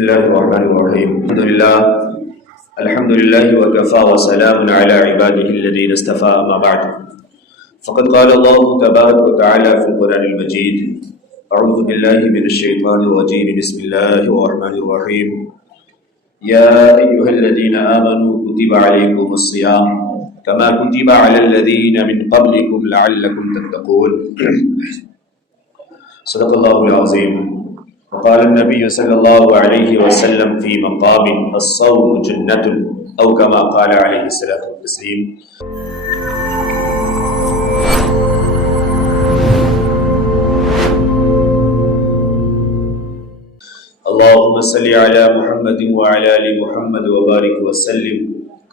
الله الرحمن الرحيم الحمد لله وكفى وسلام على عباده الذين اصطفى أما بعد فقد قال الله تبارك وتعالى في القرآن المجيد أعوذ بالله من الشيطان الرجيم بسم الله الرحمن الرحيم يا أيها الذين آمنوا كتب عليكم الصيام كما كتب على الذين من قبلكم لعلكم تتقون صدق الله العظيم وقال النبي صلى الله عليه وسلم في مقام الصوم جنة أو كما قال عليه الصلاة والتسليم اللهم صل على محمد وعلى آل محمد وبارك وسلم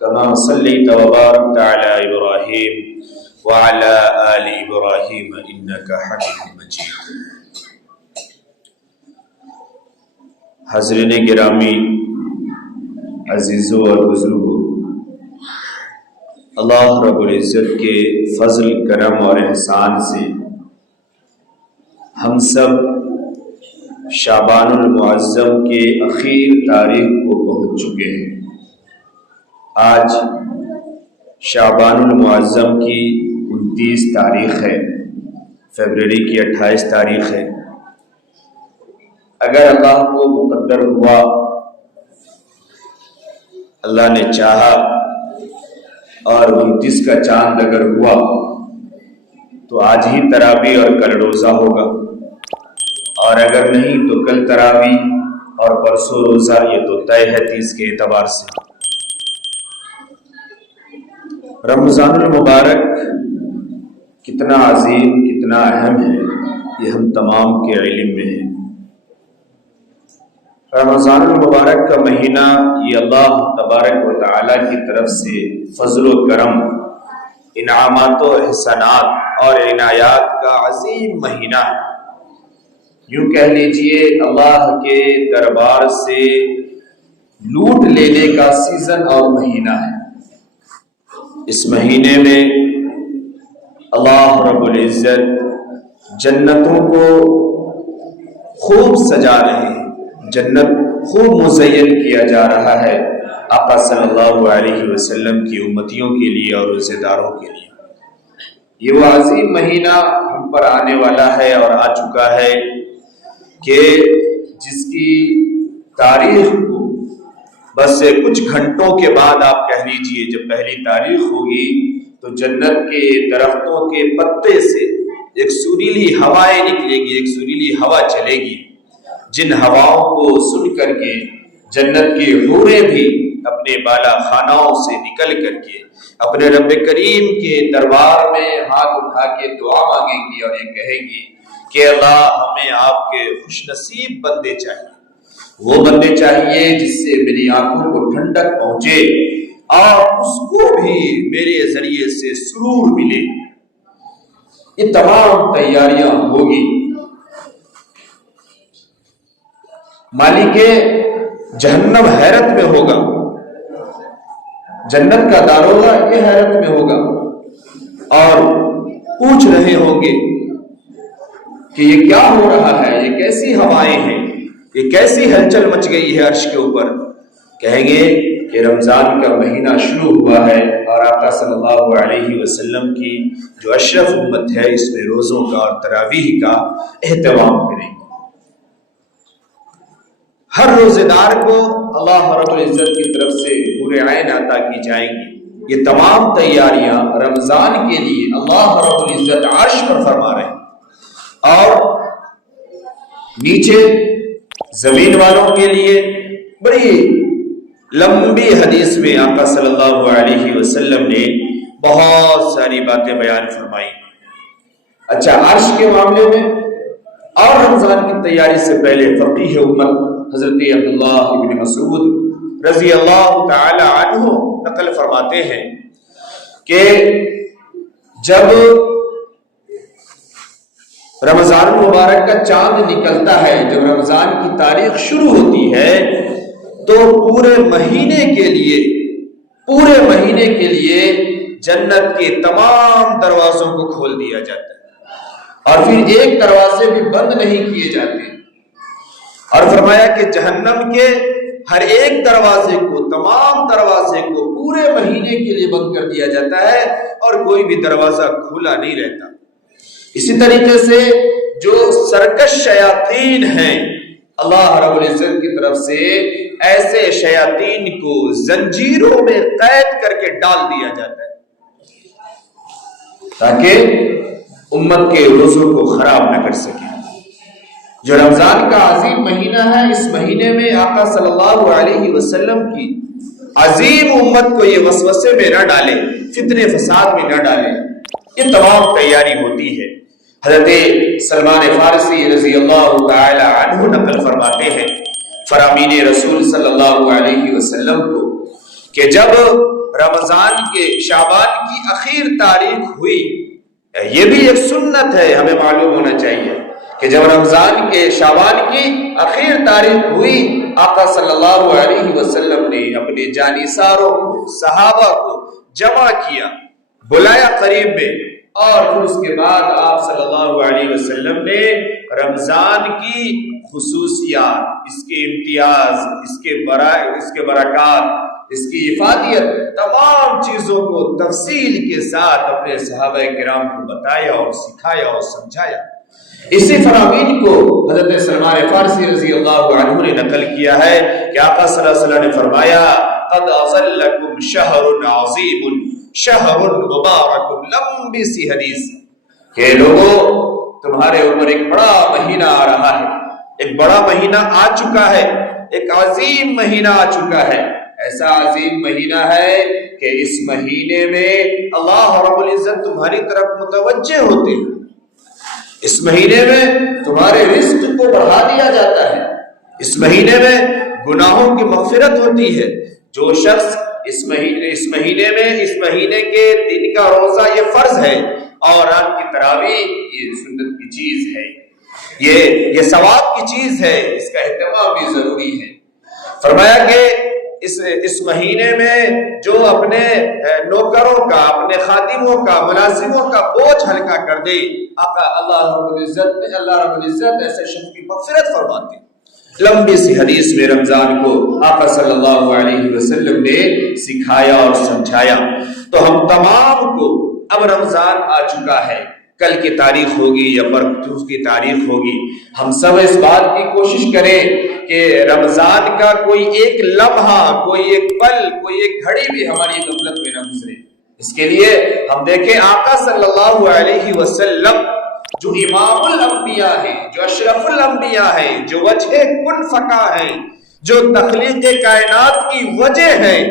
كما صليت وباركت على إبراهيم وعلى آل إبراهيم إنك حميد مجيد. حاضرین گرامی، عزیزوں اور بزرگوں، اللہ رب العزت کے فضل کرم اور احسان سے ہم سب شعبان المعظم کے اخیر تاریخ کو پہنچ چکے ہیں. آج شعبان المعظم کی 29 تاریخ ہے، فروری کی 28 تاریخ ہے. اگر اللہ کو مقدر ہوا، اللہ نے چاہا اور 29 کا چاند اگر ہوا تو آج ہی تراویح اور کل روزہ ہوگا، اور اگر نہیں تو کل تراویح اور پرسوں روزہ. یہ تو طے ہے 30 کے اعتبار سے. رمضان المبارک کتنا عظیم، کتنا اہم ہے، یہ ہم تمام کے علم میں ہے. رمضان المبارک کا مہینہ یہ اللہ تبارک و تعالی کی طرف سے فضل و کرم، انعامات و احسانات اور عنایات کا عظیم مہینہ ہے. یوں کہہ لیجئے اللہ کے دربار سے لوٹ لینے کا سیزن اور مہینہ ہے. اس مہینے میں اللہ رب العزت جنتوں کو خوب سجا رہے ہیں، جنت خوب مزین کیا جا رہا ہے آقا صلی اللہ علیہ وسلم کی امتیوں کے لیے اور روزے داروں کے لیے. یہ وہ عظیم مہینہ ہم پر آنے والا ہے اور آ چکا ہے کہ جس کی تاریخ کو بس کچھ گھنٹوں کے بعد آپ کہہ لیجئے جب پہلی تاریخ ہوگی تو جنت کے درختوں کے پتے سے ایک سریلی ہوائیں نکلے گی، ایک سریلی ہوا چلے گی، جن ہواؤں کو سن کر کے جنت کی حوریں بھی اپنے بالا خانوں سے نکل کر کے اپنے رب کریم کے دربار میں ہاتھ اٹھا کے دعا مانگیں گی اور یہ کہیں گی کہ اللہ ہمیں آپ کے خوش نصیب بندے چاہیے، وہ بندے چاہیے جس سے میری آنکھوں کو ٹھنڈک پہنچے اور اس کو بھی میرے ذریعے سے سرور ملے. یہ تمام تیاریاں ہوگی. مالک جہنم حیرت میں ہوگا، جنت کا داروغہ یہ حیرت میں ہوگا اور پوچھ رہے ہوں گے کہ یہ کیا ہو رہا ہے، یہ کیسی ہوائیں ہیں، یہ کیسی ہلچل مچ گئی ہے عرش کے اوپر. کہیں گے کہ رمضان کا مہینہ شروع ہوا ہے اور آقا صلی اللہ علیہ وسلم کی جو اشرف امت ہے اس میں روزوں کا اور تراویح کا اہتمام کریں گے. ہر روزے دار کو اللہ رب العزت کی طرف سے پورے عین عطا کی جائیں گی. یہ تمام تیاریاں رمضان کے لیے اللہ رب العزت عرش پر فرما رہے ہیں، اور نیچے زمین والوں کے لیے بڑی لمبی حدیث میں آقا صلی اللہ علیہ وسلم نے بہت ساری باتیں بیان فرمائی. اچھا، عرش کے معاملے میں اور رمضان کی تیاری سے پہلے فقیہ امت حضرت عبداللہ ابن مسعود رضی اللہ تعالی عنہ نقل فرماتے ہیں کہ جب رمضان المبارک کا چاند نکلتا ہے، جب رمضان کی تاریخ شروع ہوتی ہے تو پورے مہینے کے لیے جنت کے تمام دروازوں کو کھول دیا جاتا ہے اور پھر ایک دروازے بھی بند نہیں کیے جاتے. اور فرمایا کہ جہنم کے ہر ایک دروازے کو، تمام دروازے کو پورے مہینے کے لیے بند کر دیا جاتا ہے اور کوئی بھی دروازہ کھلا نہیں رہتا۔ اسی طریقے سے جو سرکش شیاطین ہیں، اللہ رب العزت کی طرف سے ایسے شیاطین کو زنجیروں میں قید کر کے ڈال دیا جاتا ہے تاکہ امت کے روزوں کو خراب نہ کر سکے۔ جو رمضان کا عظیم مہینہ ہے، اس مہینے میں آقا صلی اللہ علیہ وسلم کی عظیم امت کو یہ وسوسے میں نہ ڈالے، فتنے فساد میں نہ ڈالے، یہ تمام تیاری ہوتی ہے۔ حضرت سلمان فارسی رضی اللہ تعالی عنہ نقل فرماتے ہیں فرامین رسول صلی اللہ علیہ وسلم کو کہ جب رمضان کے شعبان کی اخیر تاریخ ہوئی، یہ بھی ایک سنت ہے، ہمیں معلوم ہونا چاہیے کہ جب رمضان کے شعبان کی اخیر تاریخ ہوئی، آقا صلی اللہ علیہ وسلم نے اپنے جانثاروں کو، صحابہ کو جمع کیا، بلایا قریب میں، اور پھر اس کے بعد آپ صلی اللہ علیہ وسلم نے رمضان کی خصوصیات، اس کے امتیاز، اس کے برکات، اس کی افادیت، تمام چیزوں کو تفصیل کے ساتھ اپنے صحابہ کرام کو بتایا اور سکھایا اور سمجھایا۔ اسی فرامین کو حضرت سلمان فارسی رضی اللہ عنہ نے نقل کیا ہے کہ آقا صلی اللہ علیہ وسلم نے فرمایا قد اظلکم شہر عظیم شہر مبارک، لمبی سی حدیث کہ لوگوں تمہارے اوپر ایک بڑا مہینہ آ رہا ہے، ایک بڑا مہینہ آ چکا ہے، ایک عظیم مہینہ آ چکا ہے۔ ایسا عظیم مہینہ ہے کہ اس مہینے میں اللہ رب العزت تمہاری طرف متوجہ ہوتے ہیں، اس مہینے میں تمہارے رزق کو بڑھا دیا جاتا ہے، اس مہینے میں گناہوں کی مغفرت ہوتی ہے۔ جو شخص اس مہینے کے دن کا روزہ یہ فرض ہے اور رات کی تراویح یہ سنت کی چیز ہے، یہ ثواب کی چیز ہے، اس کا اہتمام بھی ضروری ہے۔ فرمایا کہ اس مہینے میں جو اپنے نوکروں کا، اپنے خادموں کا، ملازموں کا بوجھ ہلکا کر دے، اللہ رب العزت ایسے شخص کی مغفرت فرماتے ہیں۔ لمبی سی حدیث میں رمضان کو آقا صلی اللہ علیہ وسلم نے سکھایا اور سمجھایا۔ تو ہم تمام کو اب رمضان آ چکا ہے، کل کی تاریخ ہوگی یا پرسوں کی تاریخ ہوگی، ہم سب اس بات کی کوشش کریں کہ رمضان کا کوئی ایک لمحہ، کوئی ایک پل، کوئی ایک گھڑی بھی ہماری غفلت میں نہ گزرے۔ اس کے لیے ہم دیکھیں آقا صلی اللہ علیہ وسلم جو امام الانبیاء ہیں، جو اشرف الانبیاء ہیں، جو وجہ کن فکا ہیں، جو تخلیق کائنات کی وجہ ہیں،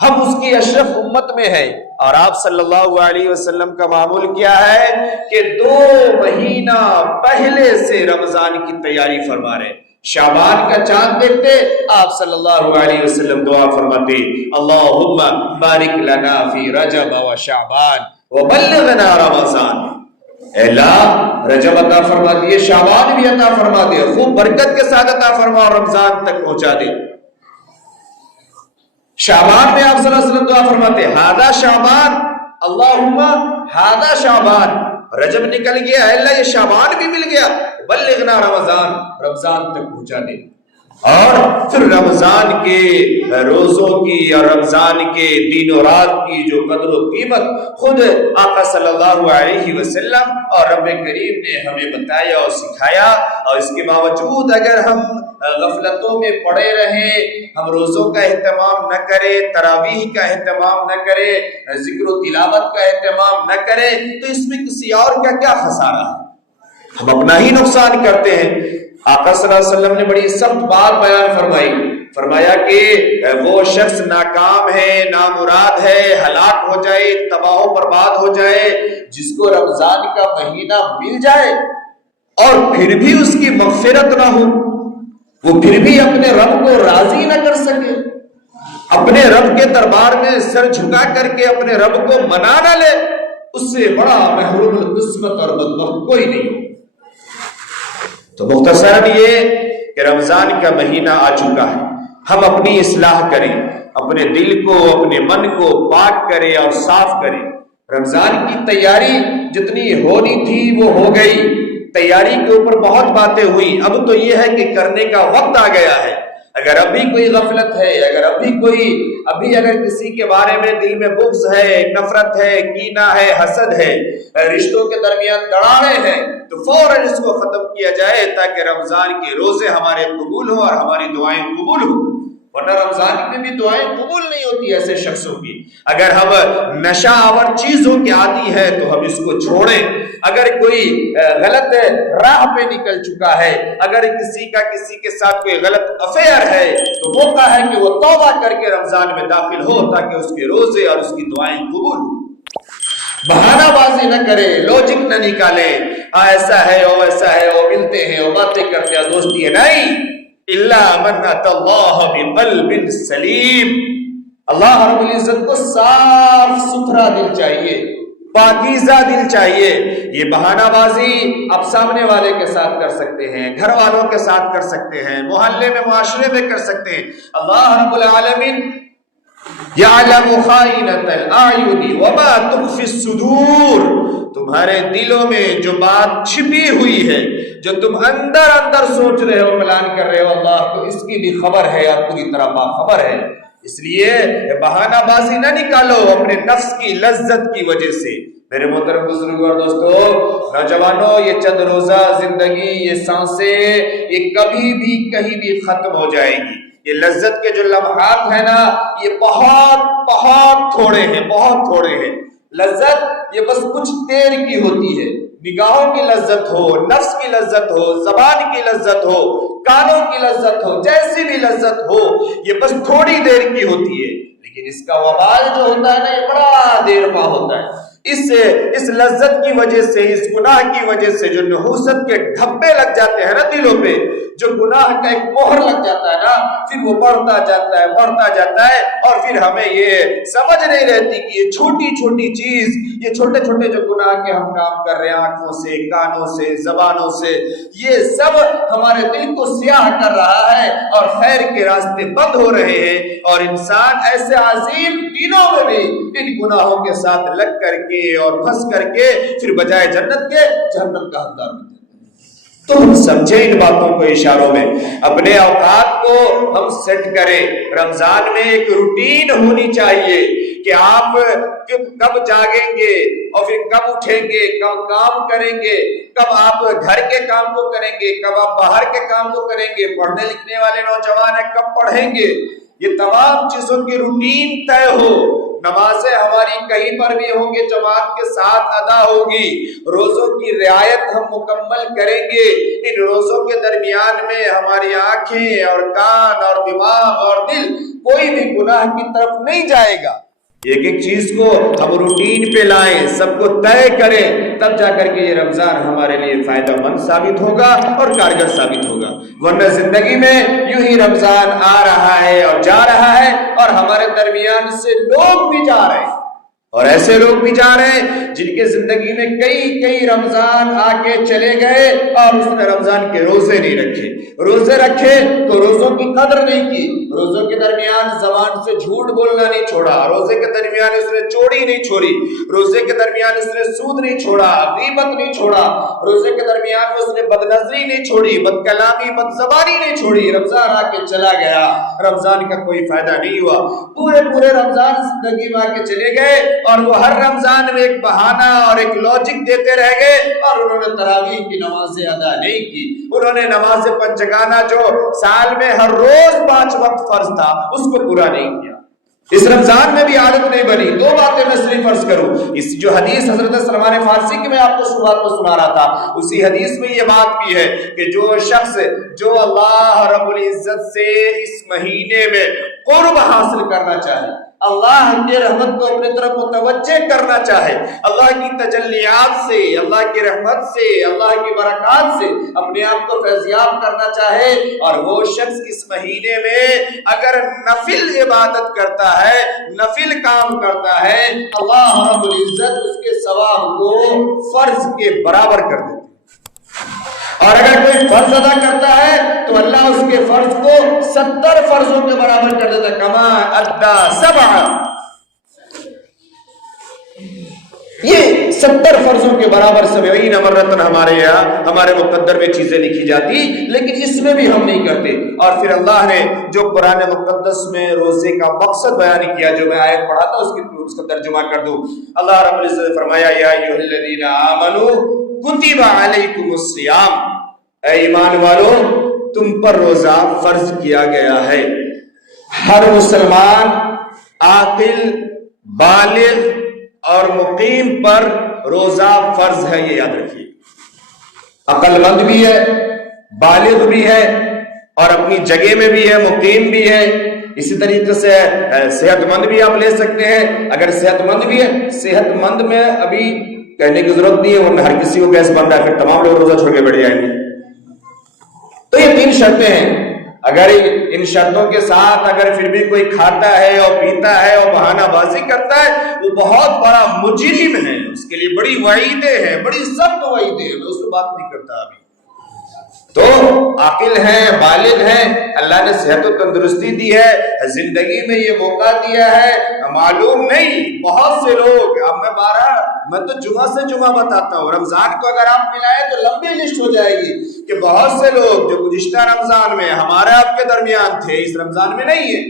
ہم اس کی اشرف امت میں ہیں، اور آپ صلی اللہ علیہ وسلم کا معمول کیا ہے کہ 2 مہینہ پہلے سے رمضان کی تیاری فرما رہے۔ شعبان کا چاند دیکھتے آپ صلی اللہ علیہ وسلم دعا فرماتے اللہم بارک لنا فی رجب و شعبان وبلغنا رمضان، اے اللہ رجب عطا فرما دیے، شعبان بھی عطا فرما دے، خوب برکت کے ساتھ عطا فرما اور رمضان تک پہنچا دے۔ شعبان میں آپ صلی اللہ علیہ وسلم دعا فرماتے ہادہ شعبان، اللہم ہادہ شعبان، رجب نکل گیا، اے اللہ یہ شعبان بھی مل گیا، بلغنا رمضان، رمضان تک پہنچا دے۔ اور پھر رمضان کے روزوں کی اور رمضان کے دن و رات کی جو قدر و قیمت خود آقا صلی اللہ علیہ وسلم اور رب کریم نے ہمیں بتایا اور سکھایا، اور اس کے باوجود اگر ہم غفلتوں میں پڑے رہیں، ہم روزوں کا اہتمام نہ کریں، تراویح کا اہتمام نہ کریں، ذکر و تلاوت کا اہتمام نہ کریں، تو اس میں کسی اور کا کیا خسارہ ہے؟ ہم اپنا ہی نقصان کرتے ہیں۔ آقا صلی اللہ علیہ وسلم نے بڑی سخت بات بیان فرمائی، فرمایا کہ وہ شخص ناکام ہے، نامراد ہے، ہلاک ہو جائے، تباہ و برباد ہو جائے جس کو رمضان کا مہینہ مل جائے اور پھر بھی اس کی مغفرت نہ ہو، وہ پھر بھی اپنے رب کو راضی نہ کر سکے، اپنے رب کے دربار میں سر جھکا کر کے اپنے رب کو منا نہ لے، اس سے بڑا محروم القسمت اور بدبخت کوئی نہیں۔ تو مختصراً یہ کہ رمضان کا مہینہ آ چکا ہے، ہم اپنی اصلاح کریں، اپنے دل کو، اپنے من کو پاک کریں اور صاف کریں۔ رمضان کی تیاری جتنی ہونی تھی وہ ہو گئی، تیاری کے اوپر بہت باتیں ہوئی، اب تو یہ ہے کہ کرنے کا وقت آ گیا ہے۔ اگر ابھی کوئی غفلت ہے، اگر کسی کے بارے میں دل میں بغض ہے، نفرت ہے، کینہ ہے، حسد ہے، رشتوں کے درمیان دراڑیں ہیں، تو فوراً اس کو ختم کیا جائے تاکہ رمضان کے روزے ہمارے قبول ہوں اور ہماری دعائیں قبول ہوں۔ ورنہ رمضان میں بھی دعائیں قبول نہیں ہوتی ایسے شخصوں کی۔ اگر ہم نشہ آور چیزوں کے عادی ہیں تو ہم اس کو چھوڑیں۔ اگر کوئی غلط راہ پہ نکل چکا ہے، اگر کسی کے ساتھ کوئی غلط افیئر ہے، تو موقع ہے کہ وہ توبہ کر کے رمضان میں داخل ہو تاکہ اس کے روزے اور اس کی دعائیں قبول ہوں۔ بہانہ بازی نہ کرے، لوجک نہ نکالے، ایسا ہے وہ ویسا ہے، وہ ملتے ہیں، وہ باتیں کرتے ہیں، دوستی ہے، نہیں۔ الا من اتى الله بقلب سلیم، اللہ رب العزت کو صاف ستھرا دل چاہیے، پاکیزہ دل چاہیے۔ یہ بہانہ بازی آپ سامنے والے کے ساتھ کر سکتے ہیں، گھر والوں کے ساتھ کر سکتے ہیں، محلے میں، معاشرے میں کر سکتے ہیں۔ اللہ رب العالمین یعلم خائنۃ الاعین وما تخفی الصدور، تمہارے دلوں میں جو بات چھپی ہوئی ہے، جو تم اندر سوچ رہے ہو، پلان کر رہے ہو، اللہ کو اس کی بھی خبر ہے اور پوری طرح باخبر ہے۔ اس لیے بہانہ بازی نہ نکالو اپنے نفس کی لذت کی وجہ سے۔ میرے محترم بزرگوں اور دوستو، نوجوانوں، یہ چند روزہ زندگی، یہ سانسیں، یہ کبھی بھی کہیں بھی ختم ہو جائے گی۔ یہ لذت کے جو لمحات ہیں نا، یہ بہت تھوڑے ہیں۔ لذت یہ بس کچھ دیر کی ہوتی ہے، نگاہوں کی لذت ہو، نفس کی لذت ہو، زبان کی لذت ہو، کانوں کی لذت ہو، جیسی بھی لذت ہو، یہ بس تھوڑی دیر کی ہوتی ہے، لیکن اس کا وبال جو ہوتا ہے نا، یہ بڑا دیر پا ہوتا ہے۔ اس لذت کی وجہ سے، اس گناہ کی وجہ سے جو نحوست کے دھبے لگ جاتے ہیں نا دلوں پہ، جو گناہ کا ایک مہر لگ جاتا ہے نا، پھر وہ بڑھتا جاتا ہے اور پھر ہمیں یہ سمجھ نہیں رہتی کہ یہ چھوٹی چیز، یہ چھوٹے جو گناہ کے ہم کام کر رہے ہیں، آنکھوں سے، کانوں سے، زبانوں سے، یہ سب ہمارے دل کو سیاہ کر رہا ہے اور خیر کے راستے بند ہو رہے ہیں، اور انسان ایسے عظیم دنوں میں بھی ان گناہوں کے ساتھ لگ کر کے اور پھنس کر کے پھر بجائے جنت کے جہنم کا حقدار بنتے ہیں۔ تو ہم سمجھیں ان باتوں کو اشاروں میں، اپنے اوقات کو ہم سیٹ کریں۔ رمضان میں ایک روٹین ہونی چاہیے کہ آپ کب جاگیں گے اور پھر کب اٹھیں گے، کب کام کریں گے، کب آپ گھر کے کام کو کریں گے، کب آپ باہر کے کام کو کریں گے، پڑھنے لکھنے والے نوجوان ہیں کب پڑھیں گے، یہ تمام چیزوں کی روٹین طے ہو۔ نمازیں ہماری کہیں پر بھی ہوں گے جماعت کے ساتھ ادا ہوگی، روزوں کی رعایت ہم مکمل کریں گے، ان روزوں کے درمیان میں ہماری آنکھیں اور کان اور دماغ اور دل کوئی بھی گناہ کی طرف نہیں جائے گا۔ ایک چیز کو ہم روٹین پہ لائیں، سب کو طے کریں، تب جا کر کے یہ رمضان ہمارے لیے فائدہ مند ثابت ہوگا اور کارگر ثابت ہوگا۔ ورنہ زندگی میں یوں ہی رمضان آ رہا ہے اور جا رہا ہے، اور ہمارے درمیان سے لوگ بھی جا رہے ہیں، اور ایسے لوگ بھی جا رہے ہیں جن کے زندگی میں کئی رمضان آ کے چلے گئے اور اس نے رمضان کے روزے نہیں رکھے، روزے رکھے تو روزوں کی قدر نہیں کی، روزوں کے درمیان زبان سے جھوٹ بولنا نہیں چھوڑا، روزے کے درمیان اس نے چوری نہیں چھوڑی، روزے کے درمیان اس نے سود نہیں چھوڑا، غیبت نہیں چھوڑا، روزے کے درمیان اس نے بد نظری نہیں چھوڑی، بد کلامی، بد زبانی نہیں چھوڑی۔ رمضان آ کے چلا گیا، رمضان کا کوئی فائدہ نہیں ہوا، پورے رمضان زندگی میں آ کے چلے گئے، اور وہ ہر رمضان میں ایک بہانہ اور ایک لاجک دیتے رہ گئے، اور انہوں نے تراویح کی نمازیں ادا نہیں کی، انہوں نے نماز پنجگانہ جو سال میں ہر روز 5 وقت فرض تھا اس کو پورا نہیں کیا۔ اس رمضان میں بھی عادت نہیں بنی۔ 2 باتیں میں صرف فرض کروں، اس جو حدیث حضرت سلمان فارسی کی میں آپ کو شروعات میں سنا رہا تھا، اسی حدیث میں یہ بات بھی ہے کہ جو شخص جو اللہ رب العزت سے اس مہینے میں قرب حاصل کرنا چاہے، اللہ کی رحمت کو اپنے طرف متوجہ کرنا چاہے، اللہ کی تجلیات سے، اللہ کی رحمت سے، اللہ کی برکات سے اپنے آپ کو فیضیاب کرنا چاہے، اور وہ شخص اس مہینے میں اگر نفل عبادت کرتا ہے، نفل کام کرتا ہے، اللہ رب العزت اس کے ثواب کو فرض کے برابر کر دیتے ہیں۔ اور اگر کوئی فرض ادا کرتا ہے تو اللہ اس کے فرض کو 70 فرضوں کے برابر کر دیتا ہے۔ کما ادا 7، یہ 70 فرضوں کے برابر 70 مرتن ہمارے یہاں ہمارے مقدر میں چیزیں لکھی جاتی، لیکن اس میں بھی ہم نہیں کرتے۔ اور پھر اللہ نے جو قرآن مقدس میں روزے کا مقصد بیان کیا، جو میں آیت پڑھا تھا اس کا ترجمہ کر دوں۔ اللہ رب العزت نے فرمایا یا ایھا الذین آمنوا کتب علیکم الصیام، اے ایمان والو تم پر روزہ فرض کیا گیا ہے۔ ہر مسلمان عاقل، بالغ اور مقیم پر روزہ فرض ہے، یہ یاد رکھیے۔ عقل مند بھی ہے، بالغ بھی ہے اور اپنی جگہ میں بھی ہے، مقیم بھی ہے۔ اسی طریقے سے صحت مند بھی آپ لے سکتے ہیں، اگر صحت مند بھی ہے۔ صحت مند میں ابھی کہنے کی ضرورت نہیں ہے، ورنہ ہر کسی کو گیس بن رہا ہے، پھر تمام لوگ روزہ چھوڑ کے بیٹھ جائیں گے۔ تو یہ 3 شرطیں ہیں۔ اگر ان شرطوں کے ساتھ اگر پھر بھی کوئی کھاتا ہے اور پیتا ہے اور بہانہ بازی کرتا ہے، وہ بہت بڑا مجرم ہے، اس کے لیے بڑی وعیدیں ہیں، بڑی سخت وعیدیں ہیں۔ میں اس سے بات نہیں کرتا ابھی۔ تو عاقل ہیں، بالغ ہیں، اللہ نے صحت و تندرستی دی ہے، زندگی میں یہ موقع دیا ہے۔ معلوم نہیں بہت سے لوگ، اب میں تو جمعہ سے جمعہ بتاتا ہوں، رمضان کو اگر آپ ملائیں تو لمبی لسٹ ہو جائے گی کہ بہت سے لوگ جو گزشتہ رمضان میں ہمارے آپ کے درمیان تھے، اس رمضان میں نہیں ہے،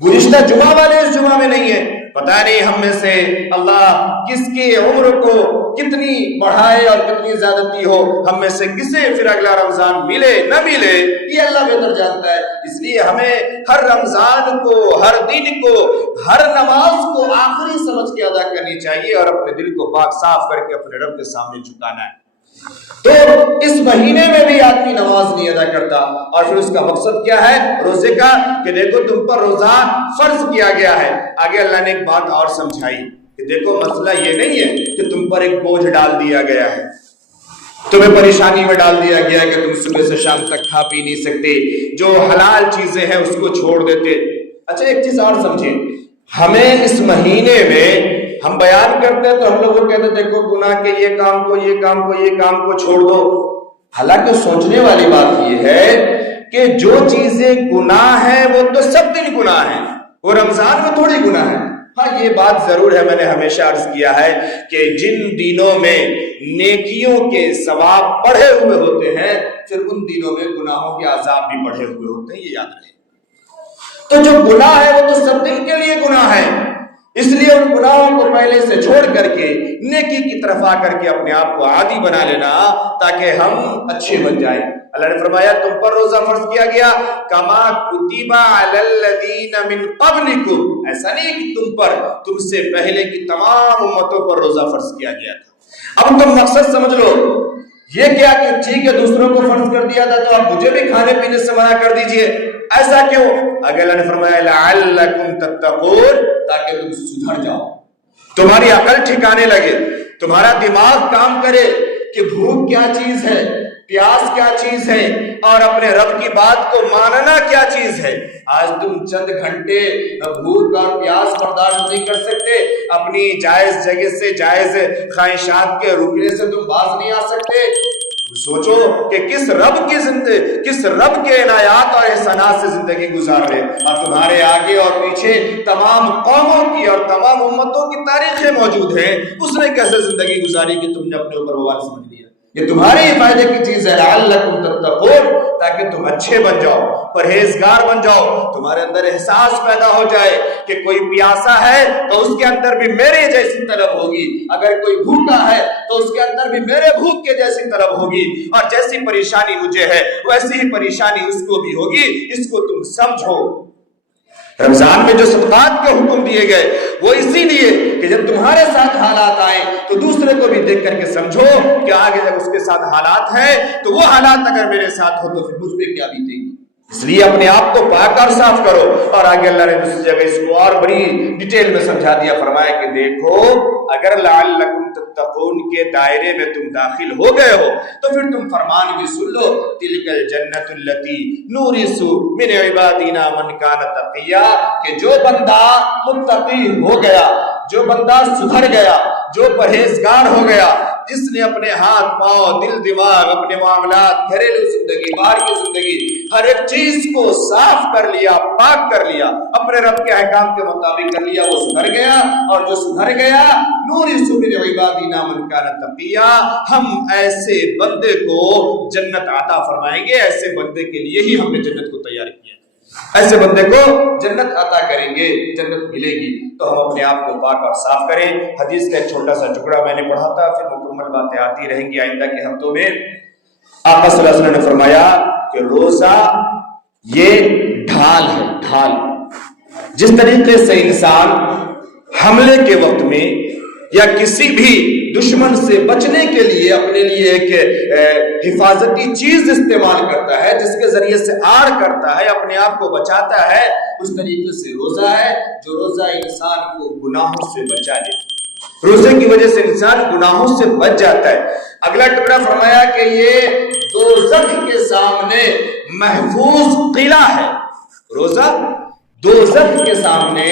گزشتہ جمعہ والے اس جمعہ میں نہیں ہے۔ پتہ نہیں ہم میں سے اللہ کس کی عمر کو کتنی بڑھائے اور کتنی زیادتی ہو، ہم میں سے کسے پھر اگلا رمضان ملے نہ ملے، یہ اللہ بہتر جانتا ہے۔ اس لیے ہمیں ہر رمضان کو، ہر دن کو، ہر نماز کو آخری سمجھ کے ادا کرنی چاہیے اور اپنے دل کو پاک صاف کر کے اپنے رب کے سامنے جھکانا ہے۔ تو اس مہینے میں بھی آدمی نماز نہیں ادا کرتا، اور پھر اس کا مقصد کیا ہے روزے کا؟ کہ دیکھو تم پر روزہ فرض کیا گیا ہے۔ آگے اللہ نے ایک بات اور سمجھائی کہ دیکھو مسئلہ یہ نہیں ہے کہ تم پر ایک بوجھ ڈال دیا گیا ہے، تمہیں پریشانی میں ڈال دیا گیا ہے کہ تم صبح سے شام تک کھا پی نہیں سکتے، جو حلال چیزیں ہیں اس کو چھوڑ دیتے۔ اچھا ایک چیز اور سمجھیں، ہمیں اس مہینے میں ہم بیان کرتے ہیں تو ہم لوگ کو کہتے ہیں دیکھو گناہ کے یہ کام کو، یہ کام کو، یہ کام کو چھوڑ دو۔ حالانکہ سوچنے والی بات یہ ہے کہ جو چیزیں گناہ ہیں وہ تو سب دن گناہ ہیں، وہ رمضان میں تھوڑی گناہ ہے۔ ہاں یہ بات ضرور ہے، میں نے ہمیشہ عرض کیا ہے کہ جن دنوں میں نیکیوں کے ثواب بڑھے ہوئے ہوتے ہیں، پھر ان دنوں میں گناہوں کے عذاب بھی بڑھے ہوئے ہوتے ہیں، یہ یاد رہے۔ تو جو گناہ ہے وہ تو سب دن کے لیے گناہ ہے، اس لیے ان گناہوں کو پہلے سے چھوڑ کر کے نیکی کی طرف آ کر کے اپنے آپ کو عادی بنا لینا تاکہ ہم اچھے بن جائیں۔ اللہ نے فرمایا تم پر روزہ فرض کیا گیا کما کتب علی الذین من قبلکم، ایسا نہیں کہ تم پر، تم سے پہلے کی تمام امتوں پر روزہ فرض کیا گیا تھا۔ اب تم مقصد سمجھ لو، یہ کیا کہ ٹھیک ہے دوسروں کو فرض کر دیا تھا تو اب مجھے بھی کھانے پینے سے منع کر دیجئے، ایسا کیوں؟ اگر اللہ نے فرمایا لعلکم تتقون، تاکہ تم سدھر جاؤ، تمہاری عقل ٹھکانے لگے، تمہارا دماغ کام کرے کہ بھوک کیا چیز ہے، پیاس کیا چیز ہے، اور اپنے رب کی بات کو ماننا کیا چیز ہے۔ آج تم چند گھنٹے بھوک اور پیاس برداشت نہیں کر سکتے، اپنی جائز جگہ سے، جائز خواہشات کے رکنے سے تم باز نہیں آ سکتے۔ سوچو کہ کس رب کے عنایات اور احسانات سے زندگی گزار رہے، اور تمہارے آگے اور پیچھے تمام قوموں کی اور تمام امتوں کی تاریخیں موجود ہیں، اس نے کیسے زندگی گزاری کہ تم نے اپنے اوپر وبال سمجھ لیا۔ یہ تمہارے ہی فائدے کی چیز ہے، لعلکم تتقون، تاکہ تم اچھے بن جاؤ، پرہیزگار بن جاؤ، تمہارے اندر احساس پیدا ہو جائے کہ کوئی پیاسا ہے تو اس کے اندر بھی میرے جیسی طلب ہوگی، اگر کوئی بھوکا ہے تو اس کے اندر بھی میرے بھوک کے جیسی طلب ہوگی، اور جیسی پریشانی مجھے ہے ویسی ہی پریشانی اس کو بھی ہوگی، اس کو تم سمجھو۔ رمضان میں جو صدقات کے حکم دیے گئے وہ اسی لیے کہ جب تمہارے ساتھ حالات آئیں تو دوسرے کو بھی دیکھ کر کے سمجھو کہ آگے جب اس کے ساتھ حالات ہیں تو وہ حالات اگر میرے ساتھ ہو تو پھر مجھ پہ کیا بیتے گی۔ اس لیے اپنے آپ کو پاک اور صاف کرو۔ اور آگے اللہ نے دوسری جگہ اس کو اور بڑی ڈیٹیل میں سمجھا دیا، فرمایا کہ دیکھو اگر لعلکم تتقون کے دائرے میں تم داخل ہو گئے ہو تو پھر تم فرمان بھی سن لو، تلک الجنت التی نورث من عبادنا من کان تقیا، کہ جو بندہ متقی ہو گیا، جو بندہ سدھر گیا، جو پرہیزگار ہو گیا، جس نے اپنے ہاتھ پاؤں دل دماغ اپنے معاملات گھریلو زندگی باہر کی زندگی ہر ایک چیز کو صاف کر لیا پاک کر لیا اپنے رب کے احکام کے مطابق کر لیا وہ سدھر گیا اور جو سدھر گیا نور من عبادنا من کان تقیا ہم ایسے بندے کو جنت عطا فرمائیں گے ایسے بندے کے لیے ہی ہم نے جنت کو تیار کیا ایسے بندے کو جنت عطا کریں گے جنت ملے گی تو ہم اپنے آپ کو پاک اور صاف کریں حدیث کا ایک چھوٹا سا ٹکڑا میں نے پڑھا تھا پھر مکمل باتیں آتی رہیں گی آئندہ کے ہفتوں میں آقا صلی اللہ علیہ وسلم نے فرمایا کہ روزہ یہ ڈھال ہے ڈھال جس طریقے سے انسان حملے کے وقت میں یا کسی بھی دشمن سے بچنے کے لیے اپنے لیے ایک حفاظتی چیز استعمال کرتا ہے جس کے ذریعے سے آڑ کرتا ہے اپنے آپ کو بچاتا ہے اس طریقے سے روزہ ہے جو روزہ انسان کو گناہوں سے بچا لے روزے کی وجہ سے انسان گناہوں سے بچ جاتا ہے اگلا ٹکڑا فرمایا کہ یہ دوزخ کے سامنے محفوظ قلعہ ہے روزہ دوزخ کے سامنے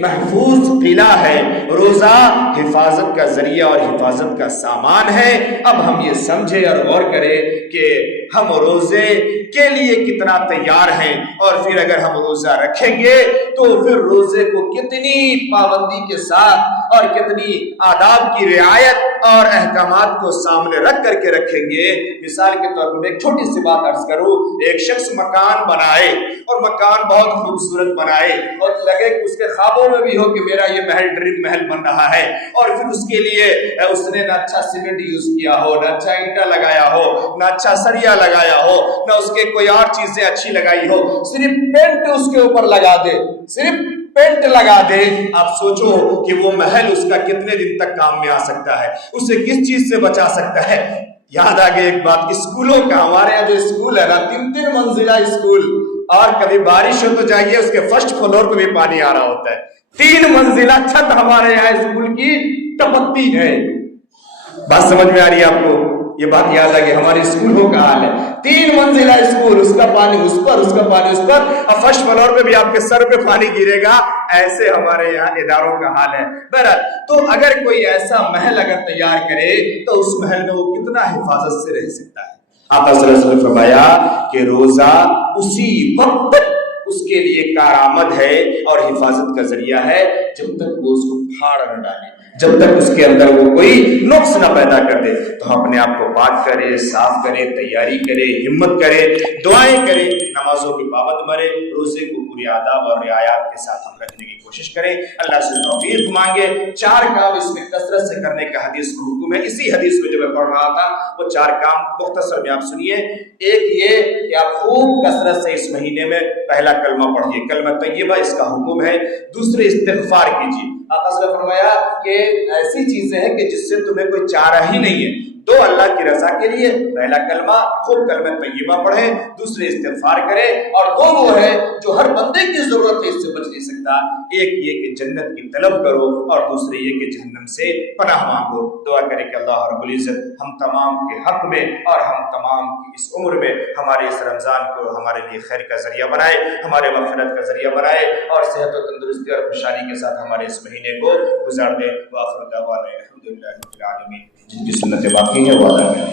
محفوظ قلعہ ہے روزہ حفاظت کا ذریعہ اور حفاظت کا سامان ہے اب ہم یہ سمجھے اور غور کریں کہ ہم روزے کے لیے کتنا تیار ہیں اور پھر اگر ہم روزہ رکھیں گے تو پھر روزے کو کتنی پابندی کے ساتھ اور کتنی آداب کی رعایت اور احکامات کو سامنے رکھ کر کے رکھیں گے مثال کے طور پر ایک چھوٹی سی بات عرض کروں ایک شخص مکان بنائے اور مکان بہت خوبصورت بنائے اور لگے کہ اس کے خوابوں میں بھی ہو کہ میرا یہ محل ڈریم محل بن رہا ہے اور پھر اس کے لیے اس نے نہ اچھا سیمنٹ یوز کیا ہو نہ اچھا اینٹا لگایا ہو نہ اچھا سریا لگایا ہو نہ اس کے کوئی اور چیزیں اچھی لگائی ہو صرف پینٹ اس کے اوپر لگا دے صرف پینٹ لگا دے آپ سوچو کہ وہ محل اس کا کتنے دن تک کام میں آ سکتا ہے اسے کس چیز سے بچا سکتا ہے یاد آگے ایک بات اسکولوں کا ہمارے یہاں جو اسکول ہے نا 3 منزلہ اسکول اور کبھی بارش ہو تو جائیے اس کے فرسٹ فلور پہ بھی پانی آ رہا ہوتا ہے 3 منزلہ چھت ہمارے یہاں اسکول کی ٹپکتی ہے بات سمجھ میں آ رہی ہے آپ کو یہ بات یاد آ گئی ہمارے اسکولوں کا حال ہے 3 منزلہ اسکول اس کا پانی اس پر اس کا پانی اس پر اور فرسٹ فلور پہ بھی آپ کے سر پہ پانی گرے گا ایسے ہمارے یہاں اداروں کا حال ہے بہرحال تو اگر کوئی ایسا محل اگر تیار کرے تو اس محل میں وہ کتنا حفاظت سے رہ سکتا ہے آقا صلی اللہ علیہ وسلم نے فرمایا کہ روزہ اسی وقت اس کے لیے کارآمد ہے اور حفاظت کا ذریعہ ہے جب تک وہ اس کو پھاڑ نہ ڈالے جب تک اس کے اندر وہ کوئی نقص نہ پیدا کر دے تو ہم اپنے آپ کو پاک کرے صاف کرے تیاری کرے ہمت کرے دعائیں کرے نمازوں کی پابند بنے روزے کو پورے آداب اور رعایات کے ساتھ ہم رکھنے کی کوشش کریں اللہ سے توفیق مانگے 4 کام اس میں کثرت سے کرنے کا حدیث کو حکم ہے اسی حدیث میں جو میں پڑھ رہا تھا وہ 4 کام مختصر میں آپ سنیے ایک یہ کہ آپ خوب کثرت سے اس مہینے میں پہلا کلمہ پڑھیے کلمہ طیبہ اس کا حکم ہے دوسرے استغفار کیجیے آقا صلی اللہ علیہ وسلم نے فرمایا کہ ایسی چیزیں ہیں کہ جس سے تمہیں کوئی چارہ ہی نہیں ہے 2 اللہ کی رضا کے لیے پہلا کلمہ خوب کلمہ طیبہ پڑھے دوسرے استغفار کرے اور 2 وہ ہے جو ہر بندے کی ضرورت ہے اس سے بچ نہیں سکتا ایک یہ کہ جنت کی طلب کرو اور دوسرے یہ کہ جہنم سے پناہ مانگو دعا کرے کہ اللہ رب العزت ہم تمام کے حق میں اور ہم تمام کی اس عمر میں ہمارے اس رمضان کو ہمارے لیے خیر کا ذریعہ بنائے ہمارے مغفرت کا ذریعہ بنائے اور صحت و تندرستی اور خوشحالی کے ساتھ ہمارے اس مہینے کو گزار دے وآخر دعوانا الحمدللہ رب العالمین جن کی سنتیں باقی ہیں وہ ادا کریں